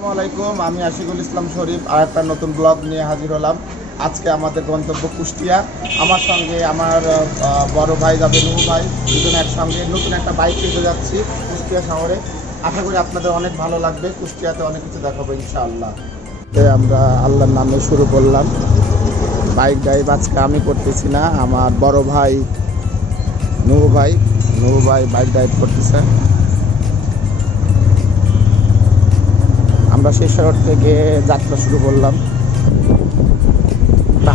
আসসালামু আলাইকুম, আমি আশিকুল ইসলাম শরীফ আর একটা নতুন ব্লগ নিয়ে হাজির হলাম। আজকে আমাদের গন্তব্য কুষ্টিয়া। আমার সঙ্গে আমার বড় ভাই যাবে, নুহু ভাই, দুজন একসঙ্গে নতুন একটা বাইক কিনতে যাচ্ছি কুষ্টিয়া শহরে। আশা করি আপনাদের অনেক ভালো লাগবে। কুষ্টিয়াতে অনেক কিছু দেখাবো ইনশাআল্লাহ। আমরা আল্লাহর নামে শুরু করলাম। বাইক ড্রাইভ আজকে আমি করতেছি না, আমার বড় ভাই নুহু ভাই বাইক ড্রাইভ করতেছে। আমরা সেই শহর থেকে যাত্রা শুরু করলাম।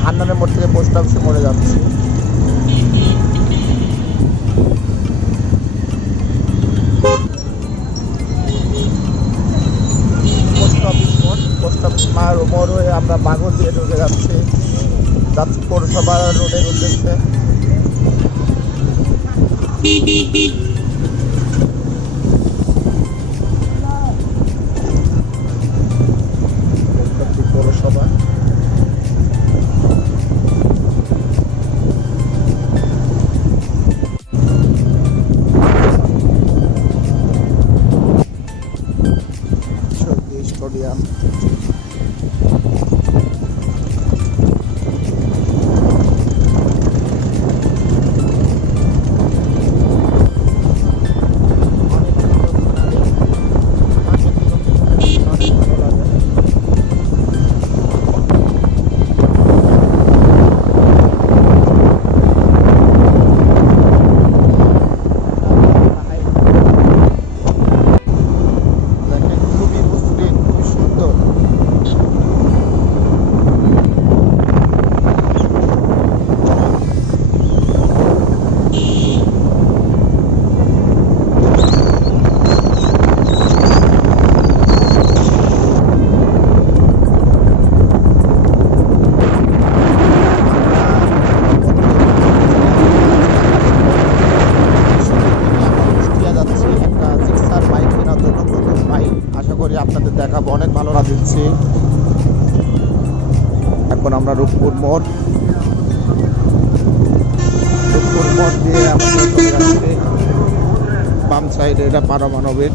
হান্নানের মোড় থেকে পোস্ট অফিসে মোড়ে যাচ্ছি। পোস্ট অফিস মোড় হয়ে আমরা বাঘর দিয়ে ঢুকে যাচ্ছি পৌরসভা রোডের উদ্দেশ্যে। পৌরসভা স্টেডিয়াম। আপনাদের দেখাবো, অনেক ভালো দিচ্ছি। এখন আমরা রূপপুর মোড় দিয়ে আমাদের বাম সাইডে এটা পারমাণবিক।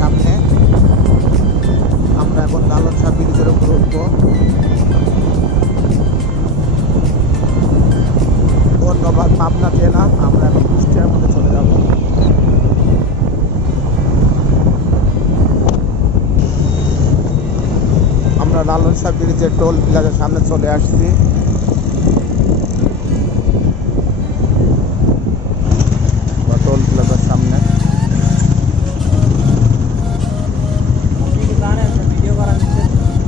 সামনে আমরা এখন লালন শাহ ব্রিজের উপর উঠবো। ধন্যবাদ পাবনা জেলা। আমরা এখন কুষ্টিয়ার মধ্যে চলে যাব। আমরা লালন শাহ ব্রিজের টোল প্লাজার সামনে চলে আসছি। টোল প্লাজার সামনে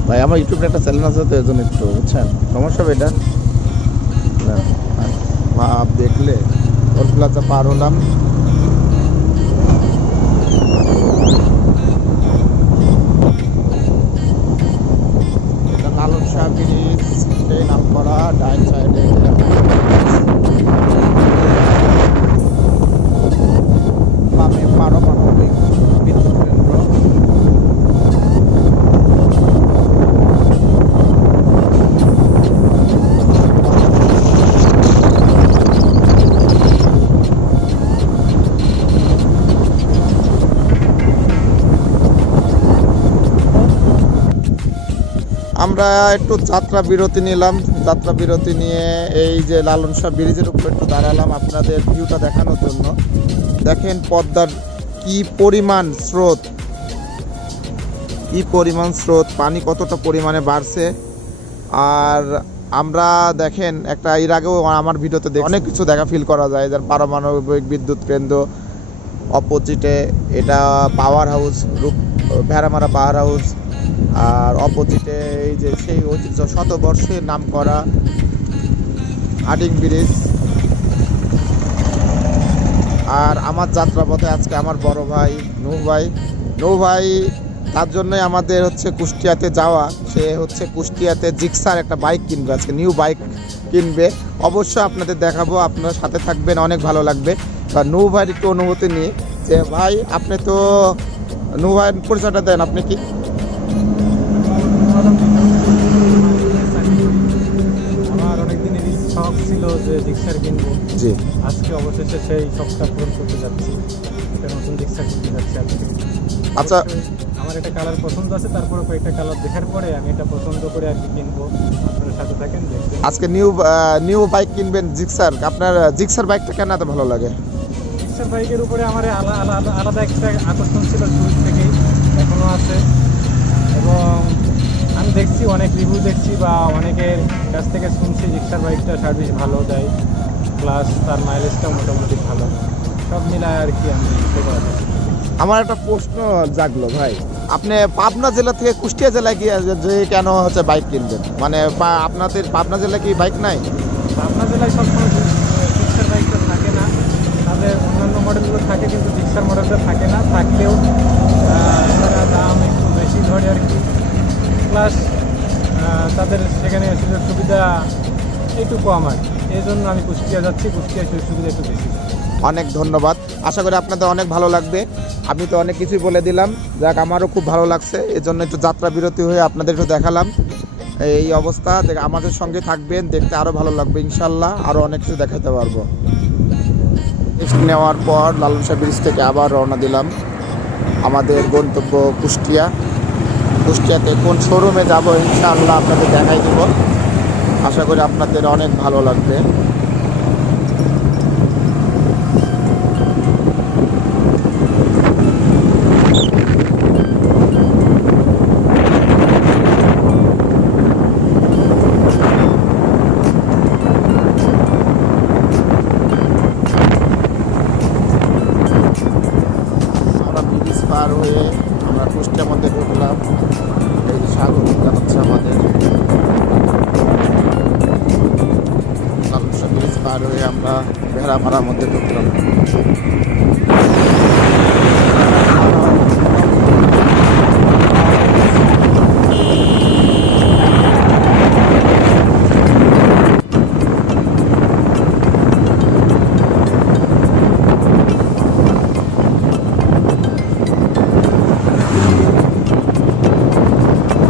ভাই আমার ইউটিউবে একটা চ্যানেল আছে, তো এর জন্য একটু বুঝছেন সমস্যা এটা না। ভাব দেখলে টোল প্লাজা পার হলাম। এটা Lalon Shah bridge, train up করা ডাইন সাইডে। বামে পারমাণবিক বিদ্যুৎ কেন্দ্র। আমরা একটু যাত্রা বিরতি নিলাম। যাত্রা বিরতি নিয়ে এই যে লালন শাহ ব্রিজের উপর একটু দাঁড়ালাম আপনাদের ভিউটা দেখানোর জন্য। দেখেন পদ্মার কি পরিমাণ স্রোত, পানি কতটা পরিমাণে বাড়ছে। আর আমরা দেখেন একটা এর আগেও আমার ভিডিওতে অনেক কিছু ফিল করা যায়। যার পারমাণবিক বিদ্যুৎ কেন্দ্র, অপোজিটে এটা power house, Bheramara power house. আর অপোজিটে এই যে সেই ঐতিহ্য শতবর্ষে নাম করা হাডিং ব্রিজ। আর আমার যাত্রাপথে আজকে আমার বড় ভাই নুহু ভাই তার জন্যই আমাদের হচ্ছে কুষ্টিয়াতে যাওয়া। সে হচ্ছে কুষ্টিয়াতে জিক্সার একটা বাইক কিনবে, আজকে নিউ বাইক কিনবে। অবশ্যই আপনাদের দেখাবো, আপনারা সাথে থাকবেন, অনেক ভালো লাগবে। বা নূহ ভাইয়ের একটু অনুভূতি নিয়ে যে ভাই আপনি তো নূহ ভাইয়ের পরিচয়টা দেন, আপনি কি? আমার অনেকদিনের শখ ছিল যে জিক্সার কিনবো। জি। আজকে অবশেষে সেই শখটা পূরণ করতে যাচ্ছি, একটা নতুন জিক্সার কিনতে যাচ্ছি আজকে। আচ্ছা। আমার একটা কালার পছন্দ আছে, তারপরে কয়েকটা কালার দেখার পরে আমি এটা পছন্দ করে আর কি কিনবো। আপনারা সাথে থাকেন, দেখবেন। আজকে নিউ বাইক কিনবেন জিক্সার। আপনার জিক্সার বাইকটা কেন এত ভালো লাগে? জিক্সার বাইকের উপরে আমার আলাদা একটা আকর্ষণ ছিল শুরু থেকেই, এখনও আছে। এবং আমি দেখছি, অনেক রিভিউ দেখছি বা অনেকের কাছ থেকে শুনছি জিক্সার বাইকটা সার্ভিস ভালো দেয়, প্লাস তার মাইলেজটাও মোটামুটি ভালো। সব মিলায় আর কি আমি আমার একটা প্রশ্ন জাগলো ভাই, আপনি পাবনা জেলা থেকে কুষ্টিয়া জেলায় গিয়ে যে কেন হচ্ছে বাইক কিনবেন? মানে আপনাদের পাবনা জেলায় কি বাইক নাই? পাবনা জেলায় সবসময় জিক্সার বাইকটা থাকে না, তাদের অন্যান্য মডেলগুলো থাকে কিন্তু জিক্সার মডেলটা থাকে না। থাকলেও তারা দাম একটু বেশি ধরে আর কি, প্লাস তাদের সেখানে সুযোগ সুবিধা একটু কম আর কি। এই জন্য আমি কুষ্টিয়া যাচ্ছি, কুষ্টিয়া সুযোগ সুবিধা একটু বেশি। অনেক ধন্যবাদ, আশা করি আপনাদের অনেক ভালো লাগবে। আমি তো অনেক কিছুই বলে দিলাম, যাক আমারও খুব ভালো লাগছে, এই জন্য একটু যাত্রা বিরতি হয়ে আপনাদের একটু দেখালাম এই অবস্থা। আমাদের সঙ্গে থাকবেন, দেখতে আরও ভালো লাগবে ইনশাল্লাহ, আরও অনেক কিছু দেখাতে পারবো। রেস্ট নেওয়ার পর লালনশাহ ব্রিজ থেকে আবার রওনা দিলাম। আমাদের গন্তব্য কুষ্টিয়া। কুষ্টিয়াতে কোন শোরুমে যাব ইনশাআল্লাহ আপনাদের দেখাই দেব, আশা করি আপনাদের অনেক ভালো লাগবে। আমরা ব্রিজ পার হয়ে আমরা কুষ্টিয়ার মধ্যে ঢুকলাম। এই যে স্বাগত জানাচ্ছে আমাদের। লালনশাহ ব্রিজ পার হয়ে আমরা ভেড়ামারার মধ্যে ঢুকলাম।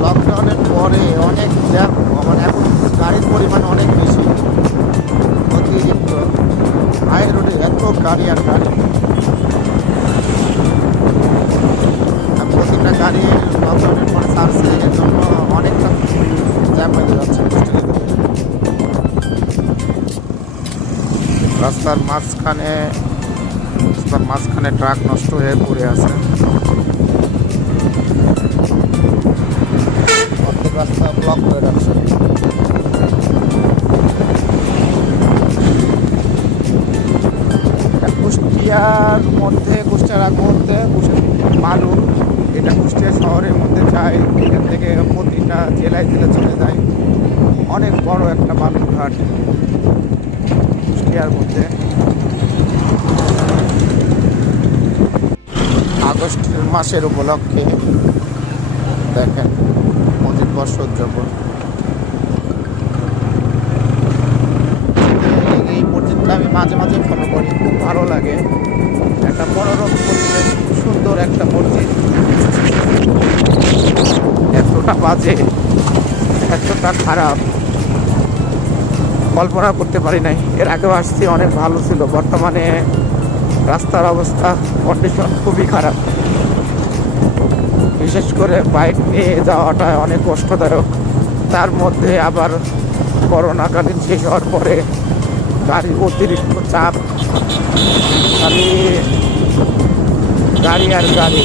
লকডাউনের পরে অনেক জ্যাম, মানে এখন গাড়ির পরিমাণ অনেক বেশি, অতিরিক্ত। হাই রোডে এত গাড়ি আর গাড়ি, আর প্রতিটা গাড়ি লকডাউনের পরে ছাড়ছে, এর জন্য অনেকটা জ্যাম হয়ে যাচ্ছে। রাস্তার মাঝখানে ট্রাক নষ্ট হয়ে পড়ে আছে। রাস্তা ব্লক করে রাখছে। কুষ্টিয়ার মধ্যে, কুষ্টিয়ার আগ মধ্যে মালুম, এটা কুষ্টিয়া শহরের মধ্যে যায়, এখান থেকে প্রতিটা জেলায় চলে যায়। অনেক বড় একটা বালুরঘাট কুষ্টিয়ার মধ্যে। আগস্ট মাসের উপলক্ষে দেখেন মজিদ বর্ষ উদযাপন। এই মসজিদটা আমি মাঝে মাঝে ফলো করি, খুব ভালো লাগে। একটা মনোরম পরিবেশ, সুন্দর একটা মসজিদ। এতটা বাজে, এতটা খারাপ কল্পনা করতে পারি নাই। এর আগেও আসছি, অনেক ভালো ছিল। বর্তমানে রাস্তার অবস্থা, কন্ডিশন খুবই খারাপ। বিশেষ করে বাইক নিয়ে যাওয়াটা অনেক কষ্টদায়ক। তার মধ্যে আবার করোনাকালীন শেষ হওয়ার পরে গাড়ির অতিরিক্ত চাপ, খালি গাড়ি আর গাড়ি।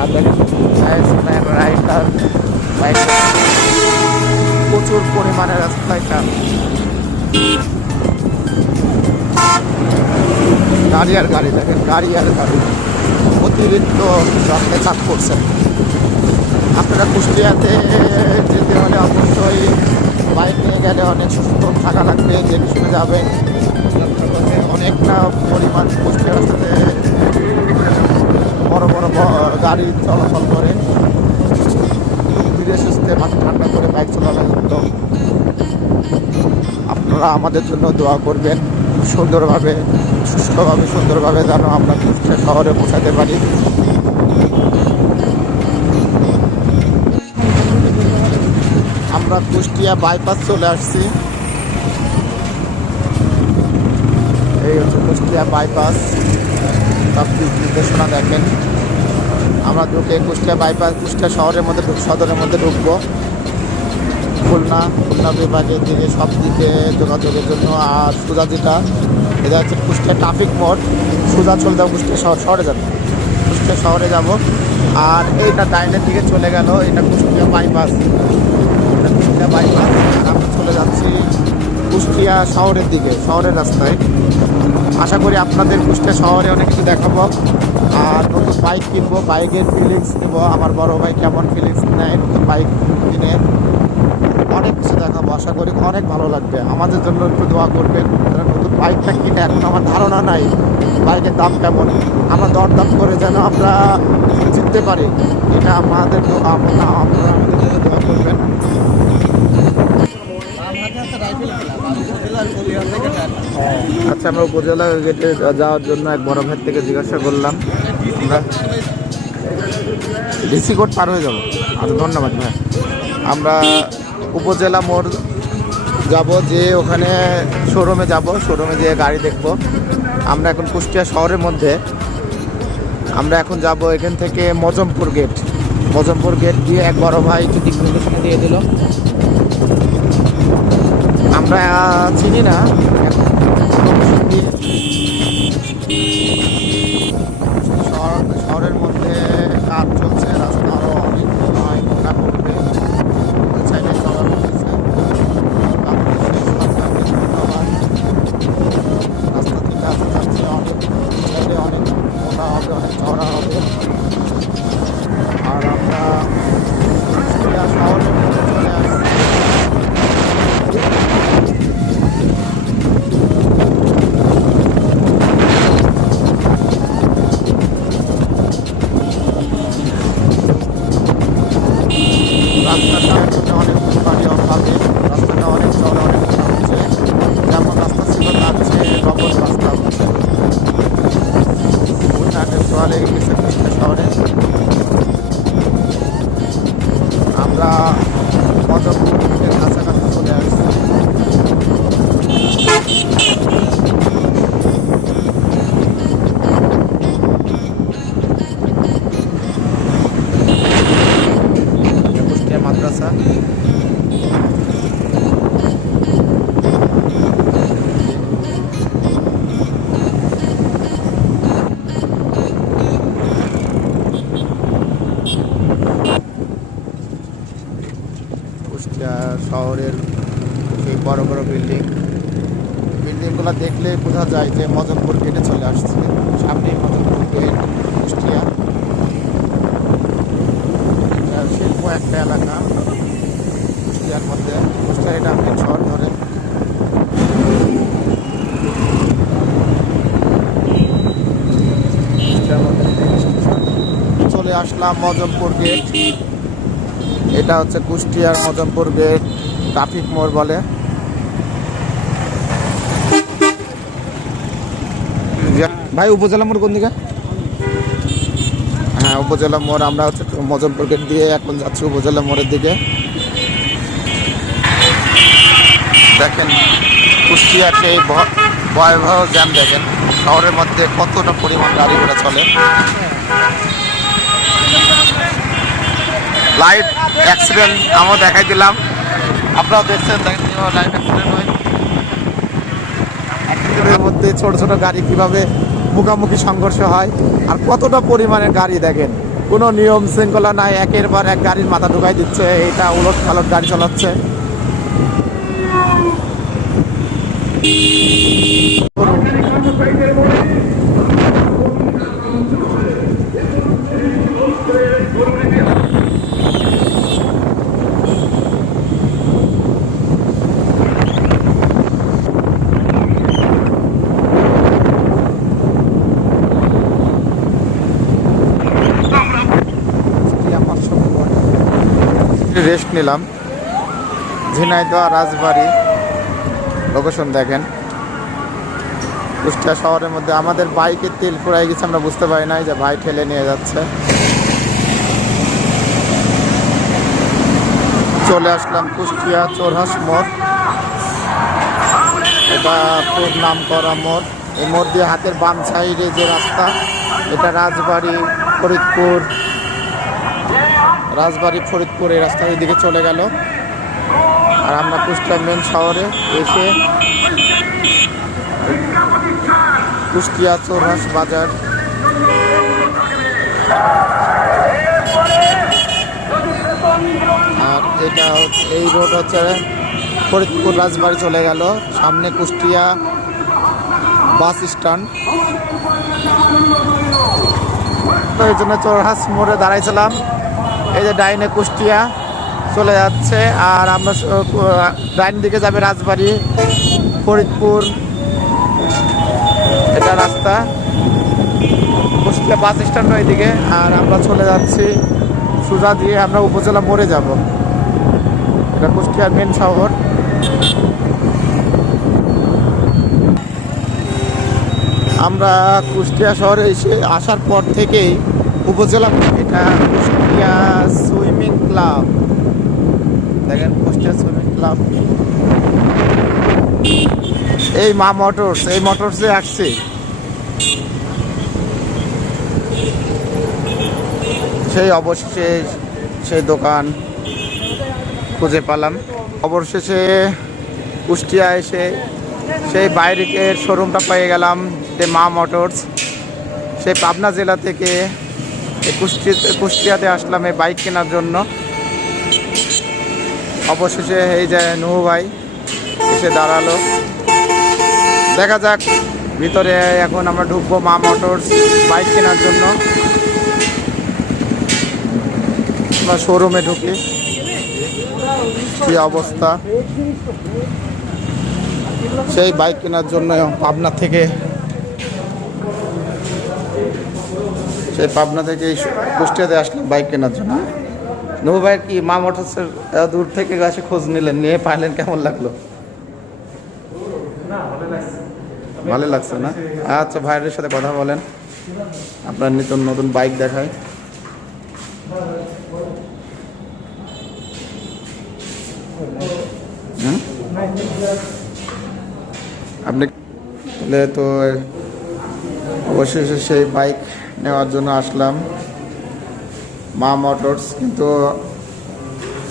আর দেখেন রাইডার বাইক, প্রচুর পরিমাণে রাস্তায় চাপ, গাড়ি আর গাড়ি। দেখেন গাড়ি আর গাড়ি, অতিরিক্ত রাস্তায় চাপ করছে। আপনারা কুষ্টিয়াতে যেতে হলে অবশ্যই বাইক নিয়ে গেলে অনেক সচেতন থাকা লাগবে, জেনে শুনে যাবেন। অনেকটা পরিমাণ কুষ্টিয়া রাস্তাতে বড় বড় বড় গাড়ি চলাচল করে, ধীরে সুস্থে মাথা ঠান্ডা করে বাইক চালানো উত্তম। আপনারা আমাদের জন্য দোয়া করবেন সুন্দরভাবে, সুস্থভাবে, সুন্দরভাবে যেন আমরা কুষ্টিয়া শহরে পৌঁছাতে পারি। আমরা কুষ্টিয়া বাইপাস চলে আসছি। এই হচ্ছে কুষ্টিয়া বাইপাস, সব দিক নির্দেশনা দেখেন। আমরা ঢুকে কুষ্টিয়া বাইপাস, কুষ্টিয়া শহরের মধ্যে সদরের মধ্যে ঢুকবো। খুলনা বিভাগের দিকে সব দিকে যোগাযোগের জন্য। আর সোজা যেটা, এটা হচ্ছে কুষ্টিয়া ট্রাফিক মোড়, সোজা চলে যাবো কুষ্টিয়া শহরে যাবো, কুষ্টিয়া শহরে যাব। আর এইটা ডাইনের দিকে চলে গেল, এটা কুষ্টিয়া বাইপাস, এটা কুষ্টিয়া বাইপাস। আর আমরা চলে যাচ্ছি কুষ্টিয়া শহরের দিকে, শহরের রাস্তায়। আশা করি আপনাদের কুষ্টিয়া শহরে অনেক কিছু দেখাবো। আর নতুন বাইক কিনবো, বাইকের ফিলিংস নেবো, আমার বড় ভাই কেমন ফিলিংস নেয় নতুন বাইক কিনে, অনেক কিছু দেখাবো। আশা করি অনেক ভালো লাগবে। আমাদের জন্য একটু দোয়া করবেন। যারা নতুন বাইকটা কিনে, এখন আমার ধারণা নাই বাইকের দাম কেমন, আমরা দরদাম করে যেন আমরা জিততে পারি, এটা আমাদের আপনারা আমাদের জন্য দোয়া করবেন। আচ্ছা, আমরা উপজেলা গেটে যাওয়ার জন্য এক বড় ভাই থেকে জিজ্ঞাসা করলাম, আমরা ডিসি কোড পার হয়ে যাবো। আচ্ছা, ধন্যবাদ ভাই। আমরা উপজেলা মোড় যাব, যে ওখানে শোরুমে যাব, শোরুমে যেয়ে গাড়ি দেখব। আমরা এখন কুষ্টিয়া শহরের মধ্যে, আমরা এখন যাব এখান থেকে মজমপুর গেট। মজমপুর গেট দিয়ে এক বড় ভাই দিক নির্দেশনা দিয়ে দিল। আমরা চিনি না, শহরের মধ্যে কাজ চলছে, রাস্তা আরও অনেক মোটা করবে, চাইলে চলা হয়েছে। রাস্তা থেকে আসতে যাচ্ছে, অনেক চাইলে অনেক মোটা হবে, অনেক চড়া হবে। আর আমরা শহরের মধ্যে চলে আসছি। রাস্তাটা অনেক বাড়ি অভাবে, রাস্তাটা অনেক চড়া, অনেক মোটা হচ্ছে। যেমন রাস্তা ছিল তার চেয়ে ডবল রাস্তা হচ্ছে। উন্নয়নের ছোঁয়া লেগে গেছে কুষ্টিয়া শহরে। আমরা মজমপুরের কাছাকাছি চলে আসছি। কুষ্টিয়া মাদ্রাসা, কুষ্টিয়া শহরের সেই বড় বড় বিল্ডিংগুলো দেখলে বোঝা যায় যে মজমপুর গেটে চলে আসছে। সামনেই মজমপুর গেট, কুষ্টিয়া শিল্প একটা এলাকা কুষ্টিয়ার মধ্যে। কুষ্টিয়ার এটা মেন শহর ধরে। কুষ্টিয়ার মধ্যে চলে আসলাম মজমপুর গেট। এটা হচ্ছে কুষ্টিয়ার মজমপুর গেট, ট্রাফিক মোড় বলে। ভাই, উপজেলা মোড় কোন দিকে? হ্যাঁ, উপজেলা মোড়। আমরা হচ্ছে মজমপুর গেট দিয়ে এখন যাচ্ছি উপজেলা মোড়ের দিকে। দেখেন কুষ্টিয়ার সেই ভয়াবহ জ্যাম, দেখেন শহরের মধ্যে কতটা পরিমাণ গাড়ি ঘোড়া চলে। লাইভ অ্যাক্সিডেন্ট আমরা দেখাই দিলাম, আপনারাও দেখছেন। দেখেন লাইভ অ্যাক্সিডেন্ট হয়, অ্যাক্সিডেন্টের মধ্যে ছোট ছোট গাড়ি কিভাবে মুখোমুখি সংঘর্ষ হয়। আর কতটা পরিমাণের গাড়ি দেখেন, কোনো নিয়ম শৃঙ্খলা নাই, একের পর এক গাড়ির মাথা ঢুকাই দিচ্ছে, এটা উলট পালট গাড়ি চালাচ্ছে। রেস্ট নিলাম। ঝিনাইদহ রাজবাড়ি লোকেশন দেখেন, কুষ্টিয়া শহরের মধ্যে। আমাদের বাইকের তেল ফুরাই গেছে, আমরা বুঝতে পারি নাই যে ভাই ঠেলে নিয়ে যাচ্ছে। চলে আসলাম কুষ্টিয়া চোরহাস মোড়। এটা খুব নাম করা মোড়। এই মোড় দিয়ে হাতের বাম সাইডে যে রাস্তা, এটা রাজবাড়ি ফরিদপুর, এই রাস্তা এইদিকে চলে গেল। আর আমরা কুষ্টিয়া মেন শহরে এসে কুষ্টিয়া চোরহাস বাজার, আর এটা এই রোড হচ্ছে ফরিদপুর রাজবাড়ি চলে গেল। সামনে কুষ্টিয়া বাস স্ট্যান্ড। তো এই জন্য চোরহাস মোড়ে দাঁড়াইছিলাম। এই যে ডাইনে কুষ্টিয়া চলে যাচ্ছে, আর আমরা ডাইন দিকে যাবে রাজবাড়ি ফরিদপুর, এটা রাস্তা কুষ্টিয়া বাস স্ট্যান্ড ওইদিকে। আর আমরা চলে যাচ্ছি সোজা দিয়ে আমরা উপজেলা মোড়ে যাব। এটা কুষ্টিয়ার মেন শহর। আমরা কুষ্টিয়া শহরে এসে আসার পর থেকেই উপজেলা, এটা কুষ্টিয়া সুইমিং ক্লাব, দেখেন কুষ্টিয়া সুইমিং ক্লাব। এই মা মোটরস, এই মোটরসে আসছি। সেই অবশেষে সেই দোকান খুঁজে পেলাম। অবশেষে কুষ্টিয়া এসে সেই বাইরের শোরুমটা পেয়ে গেলাম, যে মা মোটরস। সেই পাবনা জেলা থেকে কুষ্টিয়াতে আসলাম এই বাইক কেনার জন্য। অবশেষে এই যে নুহু ভাই এসে দাঁড়ালো। দেখা যাক ভিতরে, এখন আমরা ঢুকবো মা মোটরস বাইক কেনার জন্য। আমরা শোরুমে ঢুকি, কি অবস্থা। সেই বাইক কেনার জন্য পাবনা থেকে কুষ্টিয়াতে আসলাম বাইক কেনার জন্য। নুহু ভাইয়ের কি মা মোটরসের দূর থেকে এসে খোঁজ নিলেন, নিয়ে পাইলেন, কেমন লাগলো? ভালো লাগছে না? আচ্ছা, ভাইয়ের সাথে কথা বলেন, আপনার নতুন নতুন বাইক দেখায়। আপনি তো অবশেষে সেই বাইক নেওয়ার জন্য আসলাম মা মোটরস। কিন্তু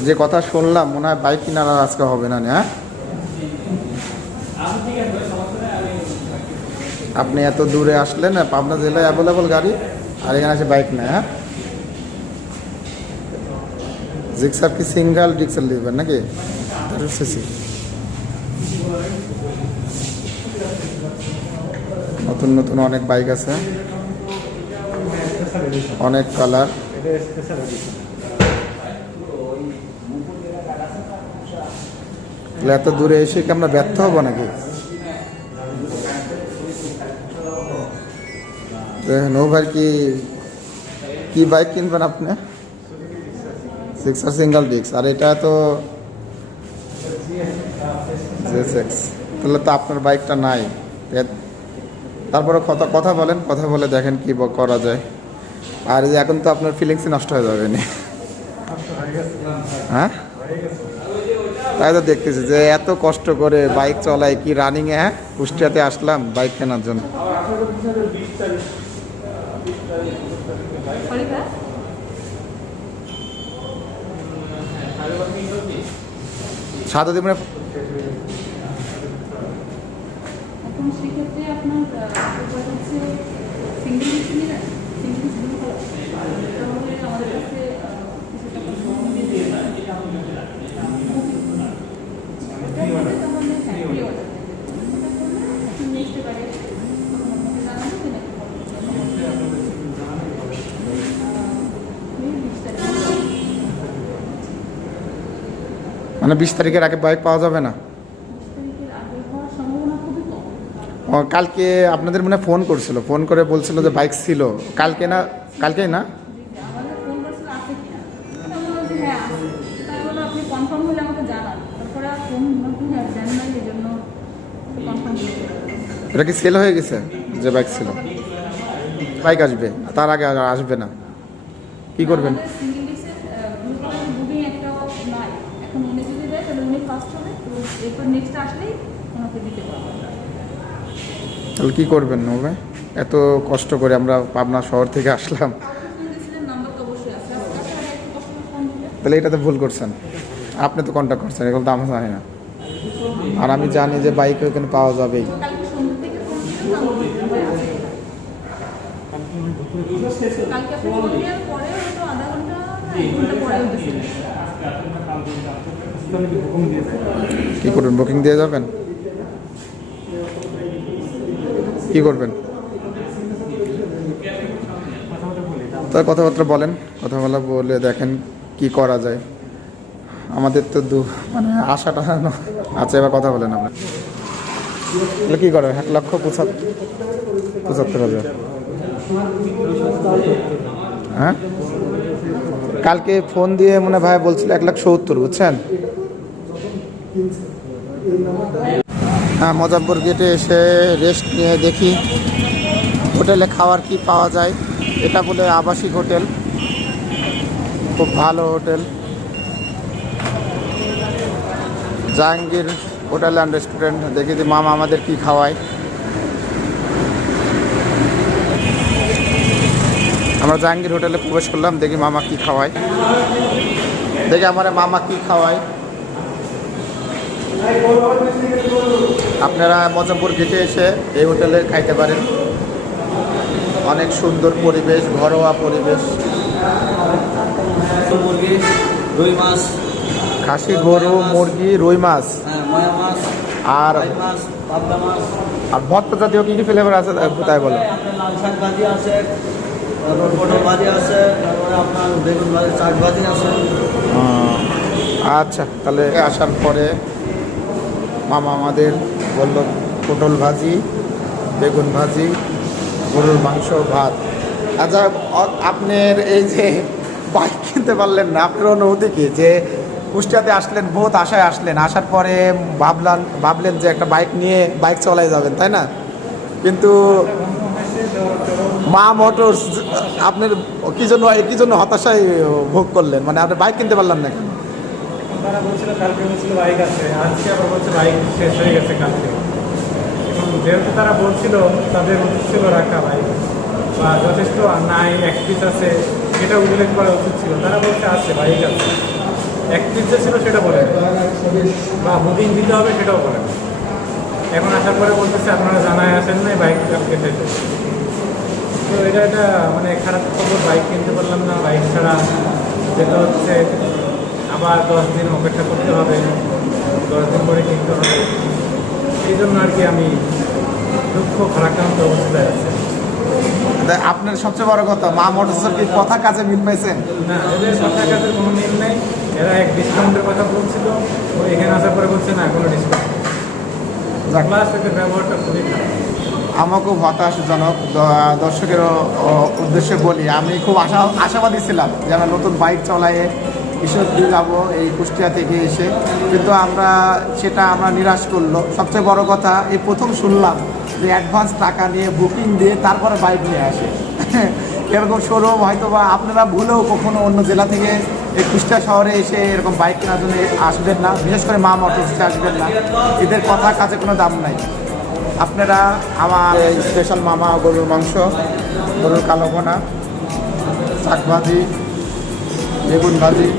যে কথা শুনলাম, মনে হয় বাইক কিনার আর আজকে হবে না। হ্যাঁ, আপনি এত দূরে আসলেন, পাবনা জেলায় অ্যাভেলেবল গাড়ি, আর এখানে আছে বাইক না। হ্যাঁ, জিক্সার কি সিঙ্গেল ডিক্সার নেবেন নাকি? নতুন নতুন অনেক বাইক আছে, অনেক কালার। এত দূরে এসে কি আমরা ব্যর্থ হবো নাকি? নুহু ভাই কি বাইক কিনবেন আপনি? সিক্সার সিঙ্গেল ডিস্ক, আর এটা তো জেসএক্স। তাহলে তো আপনার বাইকটা নাই। তারপরে কথা বলেন, কথা বলে দেখেন কি করা যায়। আর যে এখন তো আপনার ফিলিংসই নষ্ট হয়ে যাবে না। হ্যাঁ, তাই তো দেখতেছি যে এত কষ্ট করে বাইক চলাই, কি রানিংয়ে। হ্যাঁ, কুষ্টিয়াতে আসলাম বাইক কেনার জন্য। সাদা দিবেন সেক্ষেত্রে আপনার হচ্ছে সিঙ্গেল তাহলে আমাদের কাছে মানে 20 তারিখের আগে বাইক পাওয়া যাবে না? কালকে আপনাদের মনে ফোন করছিল, ফোন করে বলছিল যে বাইক ছিল কালকেই না? এটা কি সেল হয়ে গেছে যে বাইক ছিল? বাইক আসবে, তার আগে আর আসবে না, কি করবেন? সিঙ্গেল ডিস্কের বুকিং একটাও নাই। এখন উনি যদি দেয় তাহলে উনি ফার্স্ট হবে, তো এরপর নেক্সট আসলেই ওনাকে দিতে পারবেন। তাহলে কি করবেন হবে? এত কষ্ট করে আমরা পাবনা শহর থেকে আসলাম, ফোন দিয়েছিলেন, নাম্বার তো অবশ্যই আছে। আজকে আসলে একটু কষ্ট করে ফোন দিলে তাহলে এটাতে ভুল করছেন। আপনি তো কন্ট্যাক্ট করছেন, এগুলো তো আমি জানি না। আর আমি জানি যে বাইক ওখানে পাওয়া যাবেই। কালকে সন্ধ্যা থেকে ফোন দিলেন, নাম্বার দিলেন ভাই আছে। কালকে আপনি ফোন দেওয়ার পরে হয়তো আধা ঘন্টা না 1 ঘন্টা পরে হতেছিল। কি করবেন? বুকিং দিয়ে যাবেন? কি করবেন? তার কথাবার্তা বলেন, কথা বলে দেখেন কি করা যায়। আমাদের তো মানে আশাটা আচ্ছা, এবার কথা বলেন আপনার। তাহলে কি করবেন? 1,75,000। হ্যাঁ, কালকে ফোন দিয়ে মনে ভাই বলছিল 1,70,000, বুঝছেন? হ্যাঁ, মজাব্বর গেটে এসে রেস্ট নিয়ে দেখি হোটেলে খাওয়ার কি পাওয়া যায়। এটা বলে আবাসিক হোটেল, খুব ভালো hotel, Jahangir hotel and restaurant. দেখি যে মামা আমাদের কি খাওয়ায়। আমরা জাহাঙ্গীর হোটেলে প্রবেশ করলাম, দেখি মামা কি খাওয়ায়। দেখি আমার মামা কি খাওয়ায়। আপনারা মজাপুর গেটে এসে এই হোটেলে খাইতে পারেন। অনেক সুন্দর পরিবেশ, ঘরোয়া পরিবেশ। মুরগি, রুই মাছ, খাসি, গরু, মুরগি, রুই মাছ ময়া মাছ, আর ফ্রাই মাছ, পাবদা মাছ। আর ভর্তা জাতীয় কী কী ফ্লেভার আছে তাই বলো? আপনার লাল শাক ভাজি আছে, তারপর পটল ভাজি আছে, তারপরে আপনার বেগুন ভাজি, চাট ভাজি আছে। আচ্ছা, তাহলে আসার পরে মামা আমাদের বলল পটল ভাজি, বেগুন ভাজি, গরুর মাংস, ভাত। আচ্ছা, আপনার এই যে বাইক কিনতে পারলেন না, আপনার অনুভূতি কি? যে কুষ্টিয়াতে আসলেন, বহুত আশায় আসলেন, আসার পরে ভাবলেন যে একটা বাইক নিয়ে বাইক চালাই যাবেন, তাই না? কিন্তু মা মোটরস আপনার কি জন্য হতাশায় ভোগ করলেন? মানে আপনি বাইক কিনতে পারলেন না কেন? তারা বলছিল কালকে বলছিল বাইক আছে, আজকে আবার বলছে বাইক শেষ হয়ে গেছে কালকে। এখন যেহেতু তারা বলছিল, তাদের উচিত ছিল রাখা বাইক, বা যথেষ্ট নাই এক পিস আছে সেটা উল্লেখ করা উচিত ছিল। তারা বলছে আছে, বাইক আছে, এক পিস যে ছিল সেটা বলে বা বুকিং দিতে হবে সেটাও বলে। এখন আসার পরে বলতেছে আপনারা জানায় আসেন নাই, বাইক কালকে শেষ হয়েছে। তো এটা একটা মানে খারাপ খবর, বাইক কিনতে পারলাম না। বাইক ছাড়া যেটা হচ্ছে আবার 10 দিন অপেক্ষা করতে হবে, 10 দিন পরে কিনতে হবে। এই জন্য আর কি আমি দুঃখ ভারাক্রান্ত অবস্থায় আছে। আপনার সবচেয়ে বড় কথা, মা মোটরসের কি কথা কাজে মিল পাইছেন? না, এদের কথা কাজের কোনো মিল নেই। এরা এক ডিসকাউন্টের কথা বলছিল, এখানে আসার পরে বলছে না কোনো ডিসকাউন্ট। প্লাস এদের ব্যবহারটা খুবই খারাপ। আমাকে খুব হতাশজনক। দর্শকের উদ্দেশ্যে বলি, আমি খুব আশাবাদী ছিলাম যে আমরা নতুন বাইক চালায়ে ঈশ্বরদী যাবো এই কুষ্টিয়া থেকে এসে, কিন্তু সেটা আমরা নিরাশ করলো। সবচেয়ে বড় কথা, এই প্রথম শুনলাম যে অ্যাডভান্স টাকা নিয়ে বুকিং দিয়ে তারপরে বাইক নিয়ে আসে। এরকম শোরুম হয়তো বা আপনারা ভুলেও কখনো অন্য জেলা থেকে এই কুষ্টিয়া শহরে এসে এরকম বাইক কেনার জন্য আসবেন না, বিশেষ করে মা মোটরসে আসবেন না। এদের কথা কাজে কোনো দাম নাই। আপনারা আমার স্পেশাল মামা গরুর মাংস, গরুর কালো ভোনা, শাক ভাজি, বেগুন ভাজি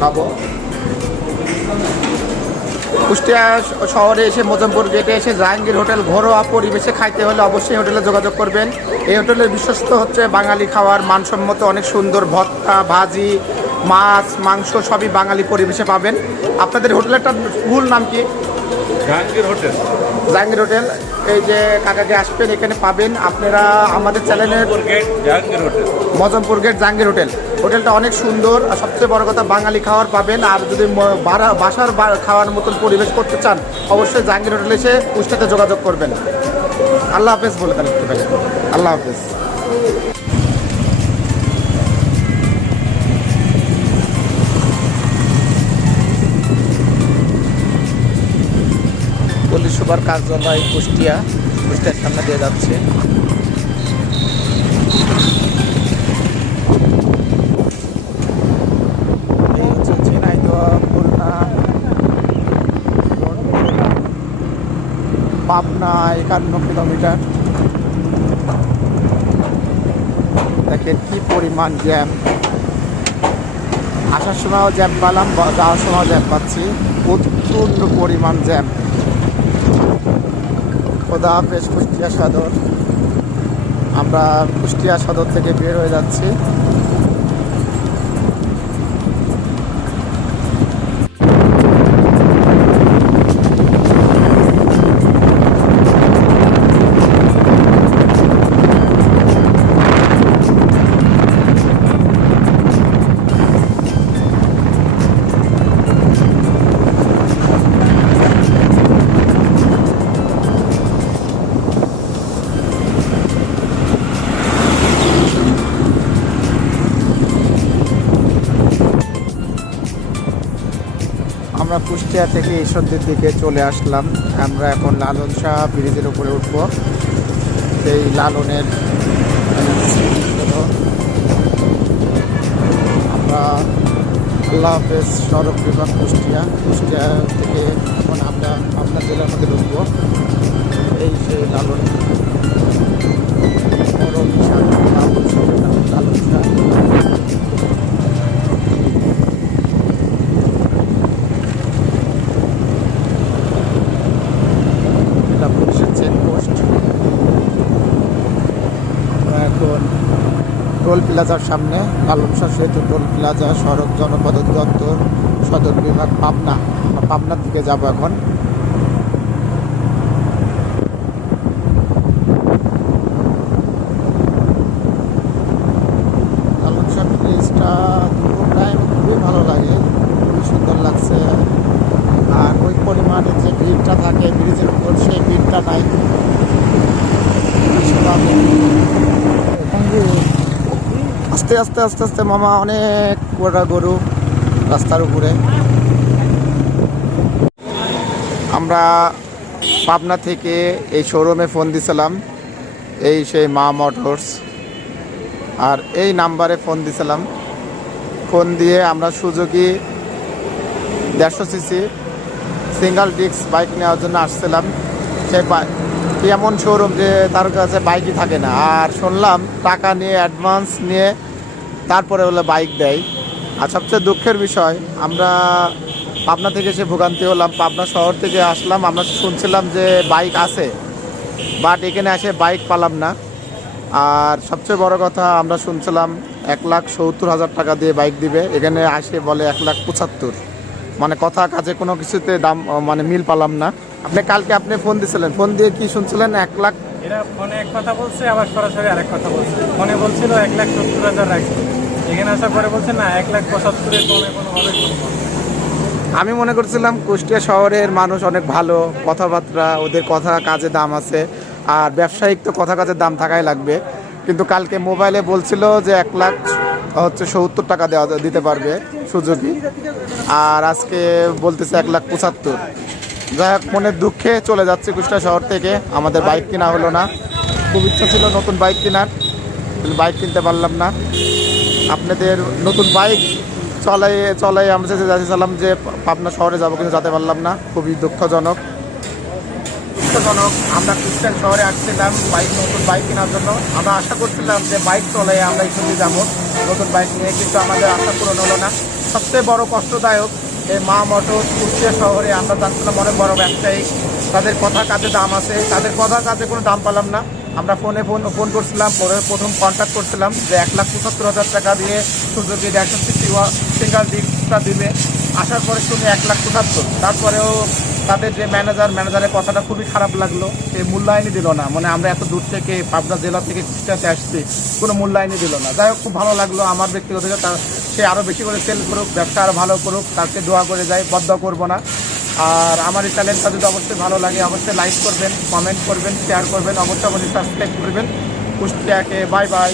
খাবো। কুষ্টিয়া শহরে এসে মোজাম্পুর গেটে এসে জাহাঙ্গীর হোটেল ঘরোয়া পরিবেশে খাইতে হলে অবশ্যই হোটেলে যোগাযোগ করবেন। এই হোটেলের বিশ্বস্ত হচ্ছে বাঙালি খাওয়ার, মানসম্মত, অনেক সুন্দর ভর্তা, ভাজি, মাছ, মাংস সবই বাঙালি পরিবেশে পাবেন। আপনাদের হোটেলেরটার ফুল নাম কি? জাহাঙ্গীর হোটেল। জাহাঙ্গীর হোটেল। এই যে কাকাকে আসবেন, এখানে পাবেন। আপনারা আমাদের চ্যানেলের gate Jahangir hotel, Mazampur gate Jahangir hotel. হোটেলটা অনেক সুন্দর, আর সবচেয়ে বড় কথা বাঙালি খাবার পাবেন। আর যদি বাসার খাওয়ার মতন পরিবেশ করতে চান, অবশ্যই জাহাঙ্গীর হোটেলে এসে কুষ্টিয়াতে যোগাযোগ করবেন। আল্লাহ হাফেজ বলে দেন। আল্লাহ হাফেজ। পুলিশ সুপার সুপার কার্যালয় কুষ্টিয়ার সামনে দিয়ে যাচ্ছে। এই হচ্ছে ঝিনাইদহ খুলনা পাবনা 51 কিলোমিটার। দেখেন কি পরিমাণ জ্যাম, আসার সময়ও জ্যাম পেলাম, যাওয়ার সময় জ্যাম পাচ্ছি, প্রচণ্ড পরিমাণ জ্যাম। খোদা হাফেজ কুষ্টিয়া সদর। আমরা কুষ্টিয়া সদর থেকে বের হয়ে যাচ্ছি। আমরা কুষ্টিয়া থেকে ঈশ্বরদীর দিকে চলে আসলাম। আমরা এখন লালন শাহ ব্রিজের উপরে উঠব। সেই লালনের আমরা আল্লাহ হাফেজ সড়ক বিভাগ কুষ্টিয়া থেকে এখন আমরা আপনার জেলার মধ্যে ঢুকবো। এই সেই লালন লালন শাহ চেকপোস্ট। আমরা এখন টোল প্লাজার সামনে, লালন শাহ সেতু টোল প্লাজা, সড়ক জনপদ অধিদপ্তর, সদর বিভাগ পাবনার দিকে যাব এখন। লালন শাহ ব্রিজটা দুপুর টাইম খুবই ভালো লাগে, খুবই সুন্দর লাগছে। আর ওই পরিমাণে যে ভিড়টা থাকে ব্রিজের উপর, সেই ভিড়টা নাই। আস্তে আস্তে আস্তে আস্তে মামা অনেক গোড়া গরু রাস্তার উপরে। আমরা পাবনা থেকে এই শোরুমে ফোন দিছিলাম, এই সেই মা মোটরস, আর এই নাম্বারে ফোন দিছিলাম। ফোন দিয়ে আমরা Suzuki 150 CC single disc bike নেওয়ার জন্য আসছিলাম। সে এমন শোরুম যে তার কাছে বাইকই থাকে না, আর শুনলাম টাকা নিয়ে অ্যাডভান্স নিয়ে তারপরে হলে বাইক দেয়। আর সবচেয়ে দুঃখের বিষয়, আমরা পাবনা থেকে এসে ভোগান্তি হলাম। পাবনা শহর থেকে আসলাম, আমরা শুনছিলাম যে বাইক আছে, বাট এখানে এসে বাইক পেলাম না। আর সবচেয়ে বড় কথা, আমরা শুনছিলাম 1,70,000 টাকা দিয়ে বাইক দিবে, এখানে আসে বলে 1,75,000। মানে কথা কাজে কোনো কিছুতে দাম মানে মিল পালাম না। আপনি ফোন দিয়েছিলেন, ফোন দিয়ে কি শুনছিলেন? 1 লাখ এরা ফোনে এক কথা বলছে, আবার সরাসরি আরেক কথা বলছে। ফোনে বলছিল 1,70,000 রাখছে, এখানে আসার পরে বলছে না 1,75,000 কমে কোনোভাবে সম্ভব। আমি মনে করছিলাম কুষ্টিয়া শহরের মানুষ অনেক ভালো, কথাবার্তা, ওদের কথা কাজে দাম আছে, আর ব্যবসায়িক তো কথা কাজের দাম থাকাই লাগবে। কিন্তু কালকে মোবাইলে বলছিল যে 1,70,000 টাকা দিতে পারবে সুজুকি, আর আজকে বলতেছে 1,75,000। যাই হোক, মনের দুঃখে চলে যাচ্ছে কুষ্টিয়া শহর থেকে। আমাদের বাইক কেনা হলো না, খুব ইচ্ছা ছিল নতুন বাইক কেনার, বাইক কিনতে পারলাম না। আপনাদের নতুন বাইক চলাই আমরা যাচ্ছিলাম যে পাবনা শহরে যাবো, কিন্তু যেতে পারলাম না, খুবই দুঃখজনক। আমরা কুষ্টিয়া শহরে আসছিলাম নতুন বাইক কেনার জন্য। আমরা আশা করছিলাম যে বাইক চলে আমরা ইসুজে যাবো নতুন বাইক নিয়ে, কিন্তু আমাদের আশা পূরণ হলো না। সবচেয়ে বড় কষ্টদায়ক, এই মা মোটরস কুষ্টিয়া শহরে আমরা যাচ্ছিলাম অনেক বড় ব্যবসায়ী, তাদের কথা কাজে দাম আছে, তাদের কথা কাজে কোনো দাম পেলাম না। আমরা ফোন করছিলাম, প্রথম কন্ট্যাক্ট করছিলাম যে 1,75,000 টাকা দিয়ে সুজুকি 160 সিঙ্গেল ডিস্কটা দিবে। আসার পরে শুনি 1,75,000। তারপরেও তাদের যে ম্যানেজারের কথাটা খুবই খারাপ লাগলো, সে মূল্যায়নই দিল না। মানে আমরা এত দূর থেকে পাবনা জেলা থেকে কুষ্টিয়াতে আসছি, কোনো মূল্যায়নই দিল না। যাই হোক, খুব ভালো লাগলো আমার ব্যক্তিগত। সে আরও বেশি করে সেল করুক, ব্যবসা আরও ভালো করুক, তাকে দোয়া করে যাই, বদ্ধ করবো না। আর আমার এই চ্যানেলটা যদি অবশ্যই ভালো লাগে, অবশ্যই লাইক করবেন, কমেন্ট করবেন, শেয়ার করবেন, অবশ্যই সাবস্ক্রাইব করবেন। কুষ্টিয়াকে বাই বাই।